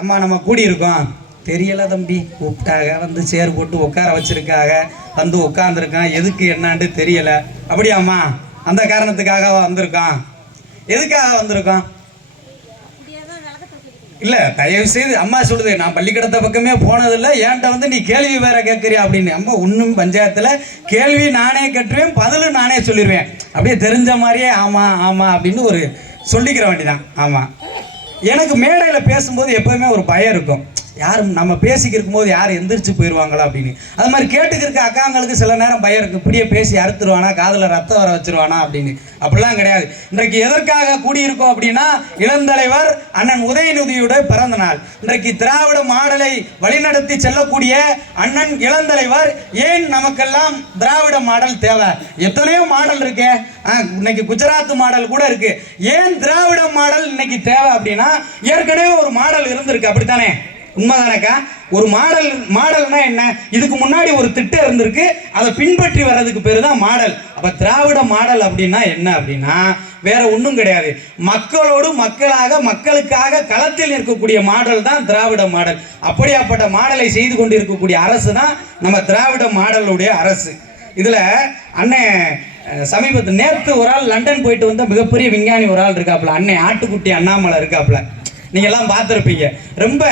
அம்மா நம்ம கூடியிருக்கோம்? தெரியல தம்பி, கூப்பிட்டாக வந்து சேர் போட்டு உட்கார வச்சிருக்காக, வந்து உட்கார்ந்துருக்கான், எதுக்கு என்னான்னு தெரியல. அப்படியாம்மா? அந்த காரணத்துக்காக வந்திருக்கான்? எதுக்காக வந்திருக்கான்? இல்லை, தயவு செய்து அம்மா சொல்லுது, நான் பள்ளிக்கூடத்தை பக்கமே போனதில்லை, ஏன்ட்ட வந்து நீ கேள்வி வேற கேட்குறியா அப்படின்னு. அம்மா ஒன்றும் பஞ்சாயத்தில் கேள்வி நானே கேட்டுருவேன், பதிலும் நானே சொல்லிடுவேன். அப்படியே தெரிஞ்ச மாதிரியே ஆமாம் ஆமாம் அப்படின்னு ஒரு சொல்லிக்கிற வேண்டிதான். ஆமாம், எனக்கு மேடையில் பேசும்போது எப்போவுமே ஒரு பயம் இருக்கும், யாரும் நம்ம பேசிக்கிருக்கும் போது யாரும் எந்திரிச்சு போயிடுவாங்களா அப்படின்னு. அது மாதிரி கேட்டுக்கிருக்க அக்காங்களுக்கு சில நேரம் பயம் இருக்குது, இப்படியே பேசி அறுத்துருவானா, காதில் ரத்தம் வர வச்சிருவானா அப்படின்னு. அப்படிலாம் கிடையாது. இன்றைக்கு எதற்காக கூடியிருக்கோம் அப்படின்னா, இளந்தலைவர் அண்ணன் உதயநிதியுடைய பிறந்த நாள். இன்றைக்கு திராவிட மாடலை வழிநடத்தி செல்லக்கூடிய அண்ணன் இளந்தலைவர், ஏன் நமக்கெல்லாம் திராவிட மாடல் தேவை? எத்தனையோ மாடல் இருக்கு, இன்னைக்கு குஜராத் மாடல் கூட இருக்கு. ஏன் திராவிட மாடல் இன்னைக்கு தேவை அப்படின்னா, ஏற்கனவே ஒரு மாடல் இருந்திருக்கு, அப்படித்தானே? உண்மைதானக்கா? ஒரு மாடல்னா என்ன? இதுக்கு முன்னாடி ஒரு திட்டம் இருந்திருக்கு, அதை பின்பற்றி வர்றதுக்கு பேரு தான் மாடல். அப்ப திராவிட மாடல் அப்படின்னா என்ன அப்படின்னா வேற ஒன்றும் கிடையாது, மக்களோடு மக்களாக மக்களுக்காக களத்தில் இருக்கக்கூடிய மாடல் தான் திராவிட மாடல். அப்படியாப்பட்ட மாடலை செய்து கொண்டு இருக்கக்கூடிய அரசு தான் நம்ம திராவிட மாடலுடைய அரசு. இதுல அண்ணன் சமீபத்தில் நேற்று ஒரு ஆள் லண்டன் போயிட்டு வந்த மிகப்பெரிய விஞ்ஞானி ஒரு ஆள் இருக்காப்புல, அண்ணன் ஆட்டுக்குட்டி அண்ணாமலை இருக்காப்புல. நீங்கள் எல்லாம் பார்த்துருப்பீங்க. ரொம்ப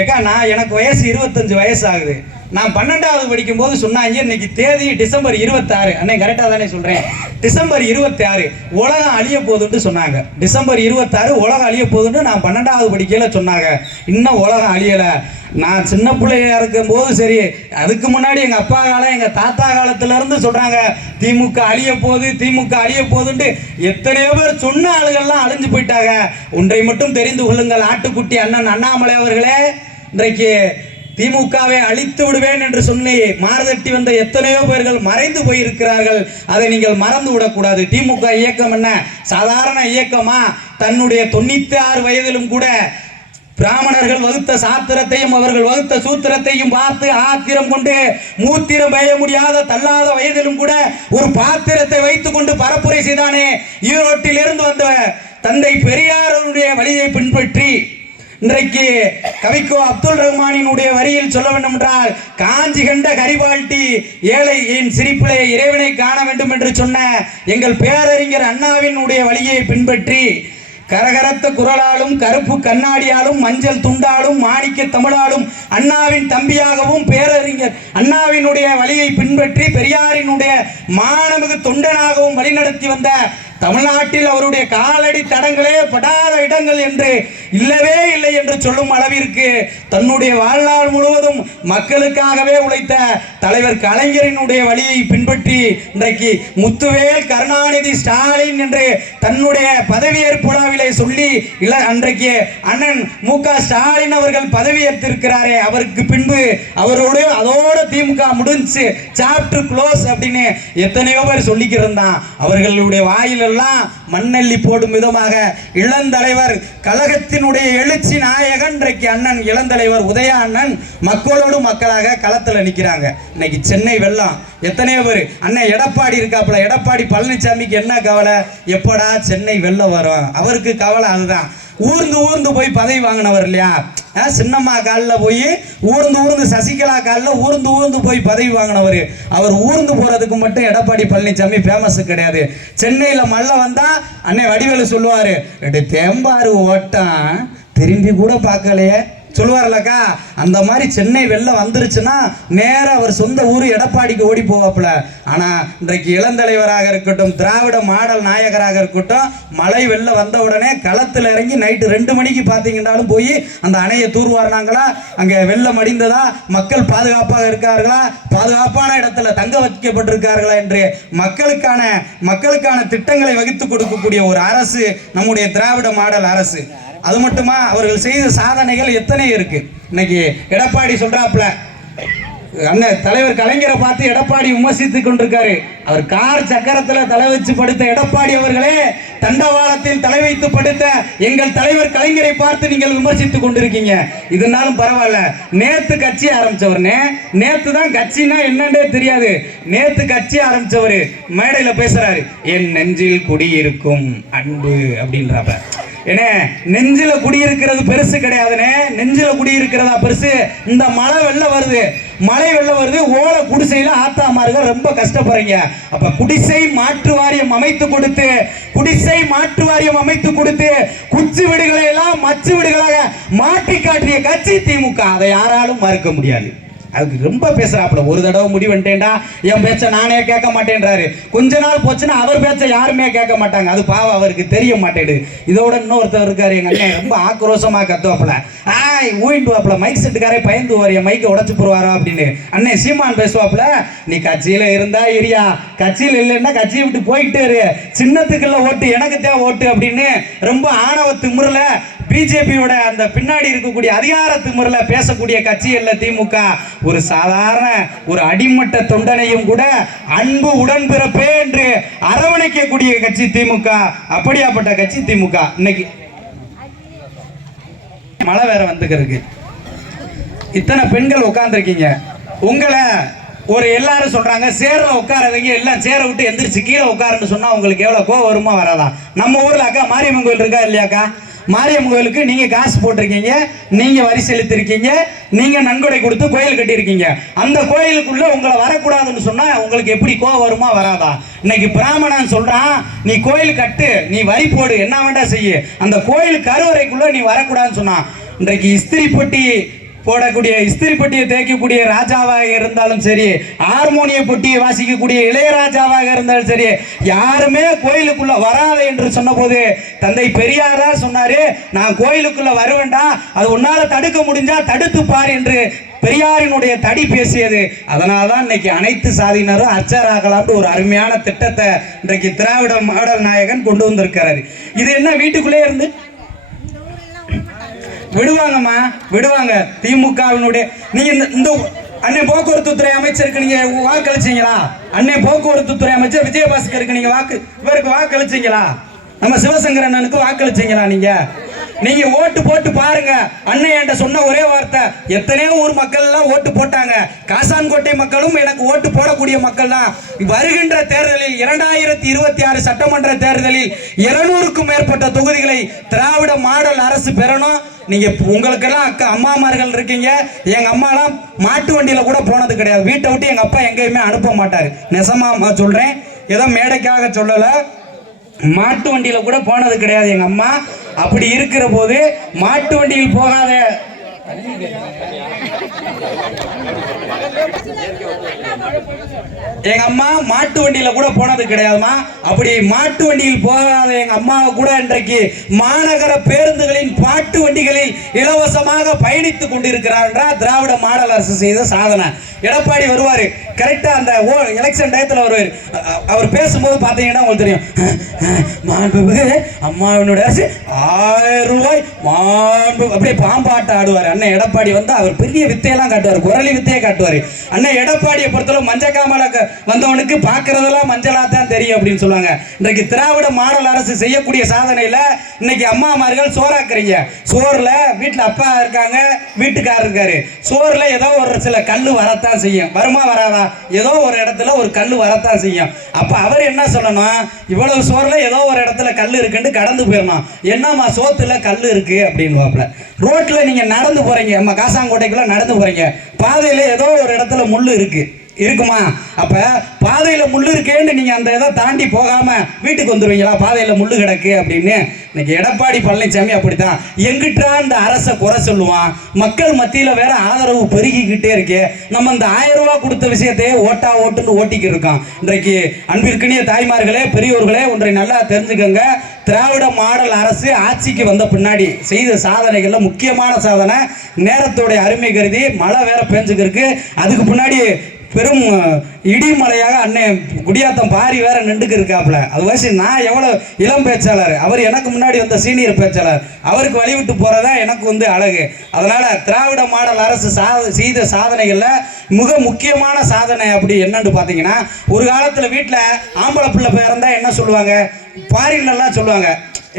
ஏக்கா, எனக்கு வயசு 25 வயசு ஆகுது. நான் 12வது படிக்கும்போது சொன்னாங்க, இன்னைக்கு தேதி டிசம்பர் 26. அண்ணே கரெக்டாக தானே சொல்கிறேன்? டிசம்பர் 26 உலகம் அழிய போகுதுன்னு சொன்னாங்க. டிசம்பர் 26 உலகம் அழிய போகுதுன்னு நான் 12வது படிக்கையில் சொன்னாங்க. இன்னும் உலகம் அழியலை. நான் சின்ன பிள்ளையா இருக்கும்போது சரி, அதுக்கு முன்னாடி எங்கள் அப்பா காலம் எங்கள் தாத்தா காலத்திலேருந்து சொல்கிறாங்க, திமுக அழிய போகுது, திமுக அழிய போகுதுன்ட்டு. எத்தனையோ பேர் சொன்ன ஆளுகள்லாம் அழிஞ்சு போயிட்டாங்க. ஒன்றை மட்டும் தெரிந்து கொள்ளுங்கள் ஆட்டுக்குட்டி அண்ணன் அண்ணாமலை அவர்களே, இன்றைக்கு திமுகவை அழித்து விடுவேன் என்று சொல்லி மாறுதட்டி வந்த எத்தனையோ பேர்கள் மறைந்து போயிருக்கிறார்கள். அதை நீங்கள் மறந்து விடக்கூடாது. திமுக இயக்கம் என்ன சாதாரண இயக்கமா? தன்னுடைய 96 வயதிலும் கூட பிராமணர்கள் வகுத்த சாத்திரத்தையும் அவர்கள் வகுத்த சூத்திரத்தையும் பார்த்து ஆத்திரம் கொண்டு மூத்திரம் பெய்ய முடியாத தள்ளாத வயதிலும் கூட ஒரு பாத்திரத்தை வைத்துக் கொண்டு பரப்புரை செய்தானே, ஈரோட்டில் இருந்து வந்த தந்தை பெரியாருடைய வழியை பின்பற்றி இன்றைக்கு கவிக்கோ அப்துல் ரஹ்மானினுடைய வரியில் சொல்ல வேண்டும் என்றால், காஞ்சி கண்ட கரிபால்டி ஏழையின் சிரிப்பிலே இறைவனை காண வேண்டும் என்று சொன்ன எங்கள் பேரறிஞர் அண்ணாவினுடைய வழியை பின்பற்றி கரகரத்த குரலாலும் கருப்பு கண்ணாடியாலும் மஞ்சள் துண்டாலும் மாணிக்க தமிழாலும் அண்ணாவின் தம்பியாகவும் பேரறிஞர் அண்ணாவினுடைய வழியை பின்பற்றி பெரியாரினுடைய மானமிகு தொண்டனாகவும் வழிநடத்தி வந்த தமிழ்நாட்டில் அவருடைய காலடி தடங்களே படாத இடங்கள் என்று இல்லவே இல்லை என்று சொல்லும் அளவிற்கு தன்னுடைய வாழ்நாள் முழுவதும் மக்களுக்காகவே உழைத்த தலைவர் கலைஞரினுடைய வழியை பின்பற்றி இன்றைக்கு முத்துவேல் கருணாநிதி ஸ்டாலின் என்று தன்னுடைய பதவியேற்பு விழாவிலே சொல்லி அன்றைக்கு அண்ணன் மு.க. ஸ்டாலின் அவர்கள் பதவியேற்றிருக்கிறாரே, அவருக்கு பின்பு அவரோடு அதோட திமுக முடிஞ்சு சாப்டர் க்ளோஸ் அப்படின்னு எத்தனையோ பேர் சொல்லிக்கிறந்தான். அவர்களுடைய வாயில் மண்ணெல்லி போடும் விதமாக இளந்தலைவர் கழகத்தினுடைய எழுச்சி நாயகன் இன்றைக்கு அண்ணன் இளந்தலைவர் உதயா அண்ணன் மக்களோடு மக்களாக களத்தில் நிற்கிறாங்க. இன்னைக்கு சென்னை வெள்ளம் எத்தனையோ பேர், அண்ணன் எடப்பாடி இருக்காப்புல, எடப்பாடி பழனிசாமிக்கு என்ன கவலை? எப்படா சென்னை வெள்ளம் வரும்? அவருக்கு கவலை அதுதான். ஊர்ந்து போய் பதவி வாங்கினவர் இல்லையா? சின்னம்மா காலில் போய் ஊர்ந்து சசிகலா காலில் ஊர்ந்து போய் பதவி வாங்கினவர். அவர் ஊர்ந்து போறதுக்கு மட்டும் எடப்பாடி பழனிசாமி ஃபேமஸ் கிடையாது. சென்னையில் மழை வந்தா அன்னை வடிவேலு சொல்லுவாரு, தேம்பாறு ஓட்டம் திரும்பி கூட பார்க்கலையே சொல்லுவார்லக்கா. அந்த மாதிரி சென்னை வெள்ளம் வந்துருச்சுன்னா நேராக அவர் சொந்த ஊர் எடப்பாடிக்கு ஓடி போவாப்புல. ஆனால் இன்றைக்கு இளந்தலைவராக இருக்கட்டும், திராவிட மாடல் நாயகராக இருக்கட்டும், மழை வெள்ளம் வந்த உடனே களத்தில் இறங்கி நைட்டு 2 மணிக்கு பார்த்தீங்கன்னாலும் போய் அந்த அணையை தூர்வாரினாங்களா, அங்கே வெள்ளம் அடிந்ததா, மக்கள் பாதுகாப்பாக இருக்கார்களா, பாதுகாப்பான இடத்துல தங்க வைக்கப்பட்டிருக்கார்களா என்று மக்களுக்கான திட்டங்களை வகுத்து கொடுக்கக்கூடிய ஒரு அரசு நம்முடைய திராவிட மாடல் அரசு. அது மட்டுமா, அவர்கள் செய்த சாதனைகள் எத்தனை இருக்கு. இன்னைக்கு எடப்பாடி சொல்றாப்ல, அண்ணன் தலைவர் கலைஞரை பார்த்து எடப்பாடி விமர்சித்துக் கொண்டிருக்காரு. அவர் கார் சக்கரத்தில் தலை வச்சு படுத்த எடப்பாடி அவர்களே, தண்டவாளத்தில் தலை வைத்து படுத்த எங்கள் தலைவர் கலைஞரை பார்த்து நீங்கள் விமர்சித்துக் கொண்டிருக்கீங்க. இதனாலும் பரவாயில்ல, நேத்து கட்சி ஆரம்பிச்சவர், நேத்து தான் கட்சினா என்னன்னே தெரியாது, நேத்து கட்சி ஆரம்பிச்சவர் மேடையில் பேசுறாரு, என் நெஞ்சில் குடியிருக்கும் அன்பு அப்படின்றப்ப ஏன்னா நெஞ்சில குடியிருக்கிறது பெருசு கிடையாதுனே, நெஞ்சில குடியிருக்கிறதா பெருசு. இந்த மழை வெள்ளம் வருது, மழை வெள்ளம் வருது, ஓலை குடிசையில ஆத்தாமார்கள் ரொம்ப கஷ்டப்படுறீங்க. அப்ப குடிசை மாற்று வாரியம் அமைத்து கொடுத்து, குடிசை மாற்று வாரியம் அமைத்து கொடுத்து குச்சி வீடுகளை எல்லாம் மச்சு வீடுகளாக மாற்றி காட்டிய கட்சி திமுக. அதை யாராலும் மறுக்க முடியாது. அதுக்கு ரொம்ப பேசுறாப்புல. ஒரு தடவை முடிவெண்டேன்டா, என் பேச்ச நானே கேட்க மாட்டேன்றாரு. கொஞ்ச நாள் போச்சுன்னா அவர் பேச்ச யாருமே கேட்க மாட்டாங்க. அது பாவம், அவருக்கு தெரிய மாட்டேங்குது. இதோட இன்னொருத்தர் இருக்காரு, எங்க அண்ணன் ரொம்ப ஆக்ரோஷமா கத்துவாப்புல, ஊயிண்டுவாப்புல, மைக் செட்டுக்காரே பயந்து வரைய மைக்கை உடச்சு போடுவாரோ அப்படின்னு. அண்ணன் சீமான் பேசுவாப்புல, நீ கட்சியில இருந்தா இரியா, கட்சியில் இல்லைன்னா கட்சியை விட்டு போயிட்டே இரு, சின்னத்துக்குள்ள ஓட்டு எனக்கு தேவை ஓட்டு அப்படின்னு ரொம்ப ஆணவ திமிருல பிஜேபியோட அந்த பின்னாடி இருக்கக்கூடிய அதிகார திமிருல பேசக்கூடிய கட்சி அல்ல திமுக. ஒரு சாதாரண ஒரு அடிமட்ட தொண்டனையும் கூட அன்பு உடன்பிறப்பே என்று அரவணைக்கக்கூடிய கட்சி திமுக. அப்படியாப்பட்ட கட்சி திமுக. இன்னைக்கு மழை வேற வந்துருக்கு, இத்தனை பெண்கள் உட்கார்ந்துருக்கீங்க. உங்களை ஒரு எல்லாரும் சொல்றாங்க சேர்ல உட்காரவங்க எல்லாம் சேரை விட்டு எந்திரிச்சு கீழே உட்காருன்னு சொன்னா உங்களுக்கு எவ்வளவு கோவம் வருமா வராதா? நம்ம ஊர்ல அக்கா மாரியம்மன் கோயில் இருக்கா இல்லையாக்கா? மாரியம்மன் கோயிலுக்கு நீங்க காசு போட்டிருக்கீங்க, நீங்க வரி செலுத்திருக்கீங்க, நீங்க நன்கொடை கொடுத்து கோயில் கட்டியிருக்கீங்க. அந்த கோயிலுக்குள்ள உங்களை வரக்கூடாதுன்னு சொன்னா உங்களுக்கு எப்படி கோவம் வருமா வராதா? இன்னைக்கு பிராமணன் சொல்றான், நீ கோயில் கட்டு, நீ வரி போடு, என்ன வேண்டாம் செய்ய, அந்த கோயில் கருவறைக்குள்ள நீ வரக்கூடாதுன்னு சொன்னான். இன்றைக்கு இஸ்திரி பொட்டி போடக்கூடிய, இஸ்திரி பொட்டியை தேய்க்கக்கூடிய ராஜாவாக இருந்தாலும் சரி, ஹார்மோனிய பொட்டியை வாசிக்கக்கூடிய இளையராஜாவாக இருந்தாலும் சரி, யாருமே கோயிலுக்குள்ள வராத என்று சொன்ன போது தந்தை பெரியாரா சொன்னாரு, நான் கோயிலுக்குள்ள வருவேண்டா, அது உன்னால தடுக்க முடிஞ்சா தடுத்து பார் என்று பெரியாரினுடைய தடி பேசியது. அதனால்தான் இன்னைக்கு அனைத்து சாதியினரும் அர்ச்சராகலாம்னு ஒரு அருமையான திட்டத்தை இன்றைக்கு திராவிட மாடல் நாயகன் கொண்டு வந்திருக்கிறாரு. இது என்ன வீட்டுக்குள்ளே இருந்து விடுவாங்கம்மா, விடுவாங்க. திமுகவினுடைய நீங்க இந்த அன்னை போக்குவரத்து துறை அமைச்சருக்கு நீங்க வாக்களிச்சீங்களா? அன்னை போக்குவரத்து துறை அமைச்சர் விஜயபாஸ்கருக்கு நீங்க இவருக்கு வாக்களிச்சீங்களா? நம்ம சிவசங்கர் அண்ணனுக்கு வாக்களிச்சீங்களா? நீங்க ஓட்டு போட்டு பாருங்க. அண்ணன் என்கிட்ட சொன்ன ஒரே வார்த்தை, எத்தனையோ ஊர் மக்கள் எல்லாம் ஓட்டு போட்டாங்க, காசான்கோட்டை மக்களும் எனக்கு ஓட்டு போடக்கூடிய மக்கள் தான். வருகின்ற தேர்தலில் 2026 சட்டமன்ற தேர்தலில் 200க்கும் மேற்பட்ட தொகுதிகளை திராவிட மாடல் அரசு பெறணும். நீங்க உங்களுக்கெல்லாம் அம்மாமார்கள் இருக்கீங்க. எங்க அம்மாலாம் மாட்டு வண்டியில கூட போனது கிடையாது. வீட்டை விட்டு எங்க அப்பா எங்கேயுமே அனுப்ப மாட்டாரு. நெசமா சொல்றேன், ஏதோ மேடைக்காக சொல்லல. மாட்டு வண்டியில கூட போனது கிடையாது எங்க அம்மா. அப்படி இருக்கிற போது மாட்டு வண்டியில் போகாத எங்க அம்மா மாட்டு வண்டியில கூட போனது கிடையாதுமா. அப்படி மாட்டு வண்டியில் போகாத எங்க அம்மாவை கூட இன்றைக்கு மாநகர பேருந்துகளின் பாட்டு வண்டிகளில் இலவசமாக பயணித்துக் கொண்டிருக்கிறார். திராவிட மாடல் அரசு செய்த சாதனை. எடப்பாடி வருவாரு, கரெக்டா அந்த எலெக்ஷன் டயத்துல வருவாரு. அவர் பேசும்போது பாத்தீங்கன்னா உங்களுக்கு தெரியும், மாண்புமிகு அம்மாவினுடைய அரசு 1000 ரூபாய் மாண்பு, அப்படியே பாம்பாட்ட ஆடுவார். அண்ணன் எடப்பாடி வந்து அவர் பெரிய வித்தையெல்லாம் காட்டுவார், குரலி வித்தையை காட்டுவார். அண்ணன் எடப்பாடியை பொறுத்தளவு மஞ்சள் காமல வந்தவனுக்கு பார்க்கறதெல்லாம் மஞ்சளா தான் தெரியும் அப்படின்னு சொல்லுவாங்க. இன்றைக்கு திராவிட மாடல் அரசு செய்யக்கூடிய சாதனையில இன்னைக்கு அம்மாமார்கள் சோறாக்குறீங்க. சோறுல வீட்டுல அப்பா இருக்காங்க, வீட்டுக்காரர் இருக்காரு, சோறுல ஏதோ ஒரு சில கல்லு வரத்தான் செய்யும். வருமா வராதா? ஏதோ ஒரு இடத்துல ஒரு கல்லு வரத்தான் செய்யும். அப்ப அவர் என்ன சொல்லணும், இவ்வளவு சோறுல ஏதோ ஒரு இடத்துல கல்லு இருக்குன்னு கடந்து போயிடணும். என்னம்மா சோத்துல கல்லு இருக்கு அப்படின்னு. ரோட்ல நீங்க நடந்து போறீங்க, நம்ம காசாங்கோட்டைக்குள்ள நடந்து போறீங்க, பாதையில ஏதோ ஒரு இடத்துல முள்ளு இருக்குமா? அப்ப பாதையில முள்ளு இருக்கேன்னு நீங்க அந்த இதை தாண்டி போகாம வீட்டுக்கு வந்துருவீங்களா? பாதையில முள்ளு கிடக்கு அப்படின்னு. இன்னைக்கு எடப்பாடி பழனிசாமி அப்படித்தான். எங்கிட்டா இந்த அரசை குறை சொல்லுவான். மக்கள் மத்தியில வேற ஆதரவு பெருகிக்கிட்டே இருக்கு. நம்ம இந்த 1000 ரூபாய் கொடுத்த விஷயத்தையே ஓட்டுன்னு ஓட்டிக்கிட்டு இருக்கோம். இன்றைக்கு அன்பிற்கினிய தாய்மார்களே, பெரியோர்களே, ஒன்றை நல்லா தெரிஞ்சுக்கங்க. திராவிட மாடல் அரசு ஆட்சிக்கு வந்த பின்னாடி செய்த சாதனைகள்ல முக்கியமான சாதனை, நேரத்தோடைய அருமை கருதி மழை வேற பெஞ்சுக்கிருக்கு. அதுக்கு முன்னாடி பெரும் இடிமலையாக அண்ணன் குடியாத்தம் பாரி வேற நின்றுக்கு இருக்காப்புல. அது வயசு நான் எவ்வளவு இளம் பேச்சாளர், அவர் எனக்கு முன்னாடி வந்த சீனியர் பேச்சாளர், அவருக்கு வழிவிட்டு போறதா எனக்கு வந்து அழகு. அதனால திராவிட மாடல் அரசு செய்த சாதனைகள்ல மிக முக்கியமான சாதனை அப்படி என்னன்னு பாத்தீங்கன்னா, ஒரு காலத்துல வீட்டுல ஆம்பளை பிள்ளை பிறந்தா என்ன சொல்லுவாங்க, பாரின்லாம் சொல்லுவாங்க,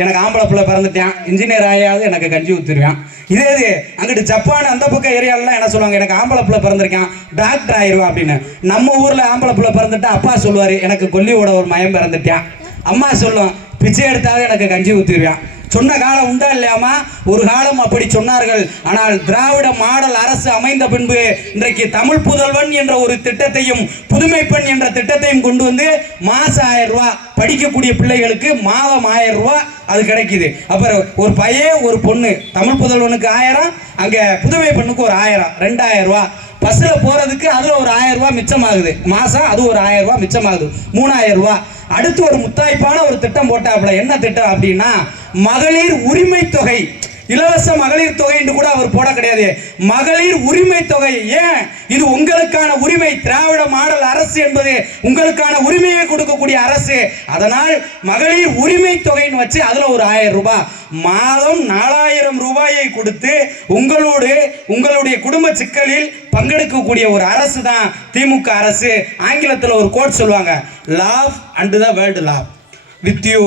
எனக்கு ஆம்பளை பிள்ளை பிறந்துட்டான், இன்ஜினியர் ஆயாவது எனக்கு கஞ்சி ஊத்துருவான். இதே இது அங்கிட்டு ஜப்பான் அந்த பக்கம் ஏரியாலாம் என்ன சொல்லுவாங்க, எனக்கு ஆம்பளை பிள்ளை பிறந்திருக்கான், டாக்டர் ஆயிடுவான் அப்படின்னு. நம்ம ஊர்ல ஆம்பளை பிள்ளை பிறந்துட்டா அப்பா சொல்லுவாரு, எனக்கு கொல்லியோட ஒரு மயம் பிறந்துட்டான். அம்மா சொல்லுவான், பிச்சை எடுத்தாவது எனக்கு கஞ்சி ஊத்திடுவான். சொன்ன காலம் உண்டா இல்லையாமா? ஒரு காலம் அப்படி சொன்னார்கள். ஆனால் திராவிட மாடல் அரசு அமைந்த பின்பு இன்றைக்கு தமிழ் புதல்வன் என்ற ஒரு திட்டத்தையும் புதுமை பெண் என்ற திட்டத்தையும் கொண்டு வந்து மாசம் 1000 ரூபாய் படிக்கக்கூடிய பிள்ளைகளுக்கு மாதம் 1000 ரூபாய் அது கிடைக்குது. அப்புறம் ஒரு பையன் ஒரு பொண்ணு, தமிழ் புதல்வனுக்கு 1000, அங்க புதுமை பெண்ணுக்கு ஒரு 1000, 2000 ரூபாய். பஸ்ல போறதுக்கு அதுல ஒரு 1000 ரூபாய் மிச்சமாகுது மாசம். அது ஒரு 1000 ரூபாய் மிச்சமாகுது, 3000 ரூபாய். அடுத்து ஒரு முத்தாய்ப்பான ஒரு திட்டம் போட்டாப்புல. என்ன திட்டம் அப்படின்னா, மகளிர் உரிமை தொகை, இலவச மகளிர் தொகை என்று கூட அவர் போட கிடையாது, மகளிர் உரிமை தொகை. ஏன்? இது உங்களுக்கான உரிமை. திராவிட மாடல் அரசு என்பது உங்களுக்கான உரிமையை கொடுக்கக்கூடிய அரசு. அதனால் மகளிர் உரிமை தொகைன்னு வச்சு அதுல ஒரு 1000 ரூபாய் மாதம் 4000 ரூபாயை கொடுத்து உங்களுடைய குடும்ப சிக்கலில் பங்கெடுக்கக்கூடிய ஒரு அரசு தான் திமுக அரசு. ஆங்கிலத்தில் ஒரு கோட் சொல்லுவாங்க, laugh and the world laugh, with you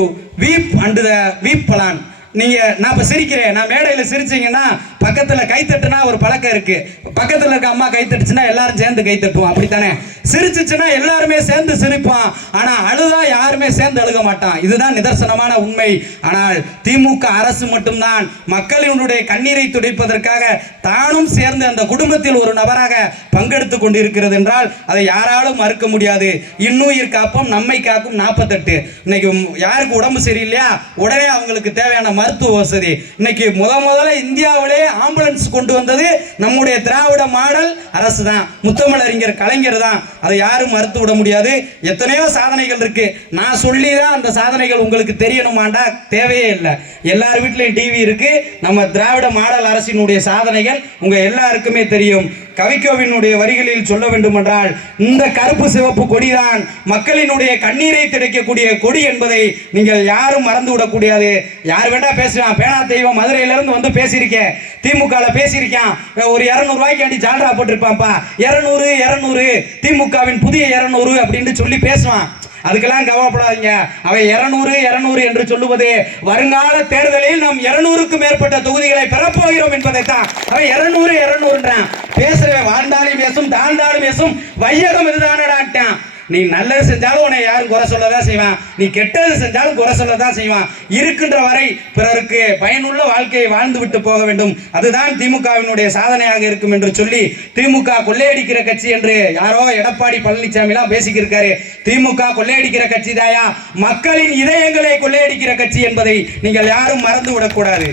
weep and the weep alone. நான் இப்ப சிரிக்கிறேன், நான் மேடையில் சிரிச்சீங்கன்னா பக்கத்துல கைத்தட்டுனா ஒரு பழக்கம் இருக்கு. பக்கத்துல இருக்க அம்மா கைத்தட்டுச்சுன்னா எல்லாரும் சேர்ந்து கைத்தட்டுவோம், அப்படித்தானே? சிரிச்சுச்சுன்னா எல்லாருமே சேர்ந்து சிரிப்போம். ஆனா அழுதா யாருமே சேர்ந்து அழுக மாட்டான். இதுதான் நிதர்சனமான உண்மை. ஆனால் திமுக அரசு மட்டும்தான் மக்களினுடைய கண்ணீரை துடைப்பதற்காக தானும் சேர்ந்து அந்த குடும்பத்தில் ஒரு நபராக பங்கெடுத்து கொண்டிருக்கிறது என்றால் அதை யாராலும் மறுக்க முடியாது. இன்னுயிர் காப்போம் நம்மை காக்கும் 48. இன்னைக்கு யாருக்கு உடம்பு சரியில்லையா, உடனே அவங்களுக்கு தேவையான மருத்துவ வசதி. இன்னைக்கு முதல்ல இந்தியாவிலே ஆம்புலன்ஸ் கொண்டு வந்தது நம்முடைய திராவிட மாடல் அரசு தான், முத்தமிழறிஞர் கலைஞர் தான். அதை யாரும் மறுத்து விட முடியாது. எத்தனையோ சாதனைகள் இருக்கு, நான் சொல்லி தான் அந்த சாதனைகள் உங்களுக்கு தெரியணுமாண்டா? தேவையே இல்லை. எல்லார் வீட்லயும் டிவி இருக்கு. நம்ம திராவிட மாடல் அரசினுடைய சாதனைகள் உங்க எல்லாருக்குமே தெரியும். கவிக்கோவினுடைய வரிகளில் சொல்ல வேண்டும் என்றால், இந்த கருப்பு சிவப்பு கொடிதான் மக்களினுடைய கண்ணீரை துடைக்கக்கூடிய கொடி என்பதை நீங்கள் யாரும் மறந்து விடக்கூடாது. யார் வேண்டா பேசலாம். பேனா தெய்வம் மதுரையிலிருந்து வந்து பேசியிருக்கேன், திமுக பேசியிருக்கேன். ஒரு 200 ரூபாய்க்காண்டி ஜால்ரா போட்டிருப்பான்ப்பா, 200 திமுகவின் புதிய 200 அப்படின்னு சொல்லி பேசுவான். அதுக்கெல்லாம் கவலைப்படாதீங்க. அவை 200 என்று சொல்லுவது வருங்கால தேர்தலில் நாம் 200க்கும் மேற்பட்ட தொகுதிகளை பெறப்போகிறோம் என்பதைத்தான் அவை 200 பேசுறவன் வாழ்ந்தாலும் பேசும், தாழ்ந்தாலும் பேசும். வையகம் இதுதானடாட்டான். நீ நல்லது செஞ்சாலும் உன்னை யாரும் குறை சொல்லதான் செய்வான், நீ கெட்டது செஞ்சாலும் குறை சொல்லதான் செய்வான். இருக்கின்ற வரை பிறருக்கு பயனுள்ள வாழ்க்கையை வாழ்ந்து விட்டு போக வேண்டும். அதுதான் திமுகவினுடைய சாதனையாக இருக்கும் என்று சொல்லி, திமுக கொள்ளையடிக்கிற கட்சி என்று யாரோ எடப்பாடி பழனிசாமி எல்லாம் பேசிக்கிருக்காரு. திமுக கொள்ளையடிக்கிற கட்சி தாயா, மக்களின் இதயங்களை கொள்ளையடிக்கிற கட்சி என்பதை நீங்கள் யாரும் மறந்து விடக்கூடாது.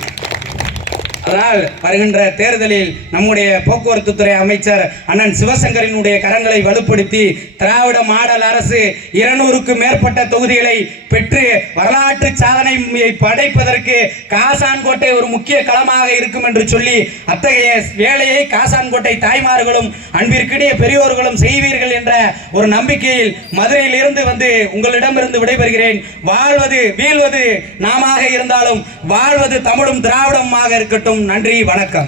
அதனால் வருகின்ற தேர்தலில் நம்முடைய போக்குவரத்து துறை அமைச்சர் அண்ணன் சிவசங்கரினுடைய கரங்களை வலுப்படுத்தி திராவிட மாடல் அரசு 200க்கும் மேற்பட்ட தொகுதிகளை பெற்று வரலாற்று சாதனை படைப்பதற்கு காசான்கோட்டை ஒரு முக்கிய களமாக இருக்கும் என்று சொல்லி, அத்தகைய வேலையை காசான்கோட்டை தாய்மார்களும் அன்பிற்கிடையே பெரியோர்களும் செய்வீர்கள் என்ற ஒரு நம்பிக்கையில் மதுரையில் இருந்து வந்து உங்களிடமிருந்து விடைபெறுகிறேன். வாழ்வது வீழ்வது நாமாக இருந்தாலும் வாழ்வது தமிழும் திராவிடமாக இருக்கட்டும். நன்றி, வணக்கம்.